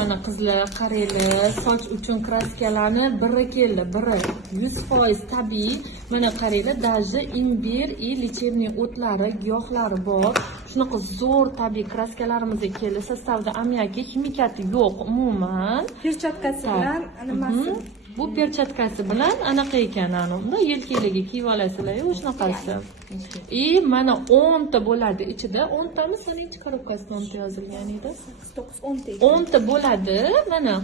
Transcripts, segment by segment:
Mana qizlar, qaranglar, soch uchun kraskalarni biri keldi, biri 100% tabiiy. Mana qaranglar, даже imbir, lechebniy o'tlari, giyohlari bor. Shunaqa zo'r tabiiy kraskalarimiz keldi. Sostavda ammiaki, ximikati yo'q umuman. Perchatkasi bilan nimasi? Bu perchatkasi bilan anaqa ekan, bunda yelkanglarga kiyib olasizlar, shunaqasi. Mana 10 ta bo'ladi ichida. 10 tami so'nggi korobkasida 10 ta yozilgan edi. 9 10 ta bo'ladi. Mana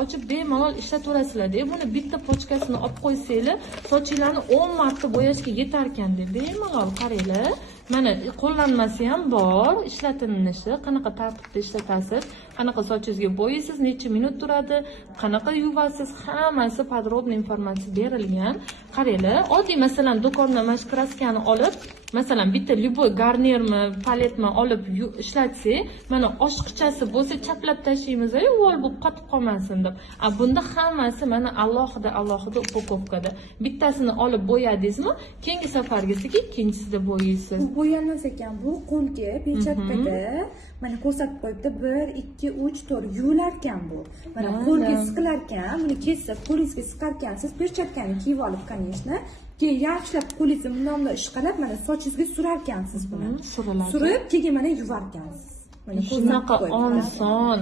ochib bemalol ishlataverasizlar-da. Buni bitta pochkasini olib qo'ysanglar, sochinglarni 10 marta bo'yashga yetar ekan deb bemalol qaranglar. Mana qo'llanmasi ham bor, ishlatilishi, qanaqa tartibda ishlatasiz, qanaqa sochingizga bo'yaysiz, necha minut turadi, qanaqa yuvasiz, hammasi podrobniy informatsiya berilgan. Qaranglar, oddiy masalan do'kondan mana shu kraskani olib, masalan bitta любой garnirmi, paletmi olib ishlatsak, mana oshqichasi bo'lsa chaplab tashlaymiz, uvol bo'lib qotib qolmasin deb. Bunda hammasi mana alohida upakovkada. Bittasini olib bo'yadingizmi, keyingi safargisiga ikkinchisida bo'yaysiz. Bo'yalmas ekan bu qo'lga, pechatkada mana ko'rsatib qo'yibdi 1, 2, 3, 4 yuvilar ekan bu. Mana qo'lga siqilar ekan, buni kesib qo'lingizga siqar ekansiz, perchatkani kiyib olib, конечно. Keyin yaxshilab qo'lingizni bundan ishqalab, mana sochingizga surar ekansiz buni. Surib, keyin mana yuvar ekansiz. Mana shunaqa oson.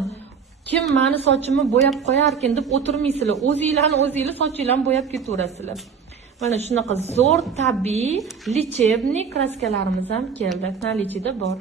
Kim meni sochimni bo'yab qo'yarkin deb o'tirmaysizlar. O'zingizlar sochinglarni bo'yab ketaverasizlar. Mana shunaqa zo'r tabiiy lechebniy kraskalarimiz ham keldi. Наличиеda bor.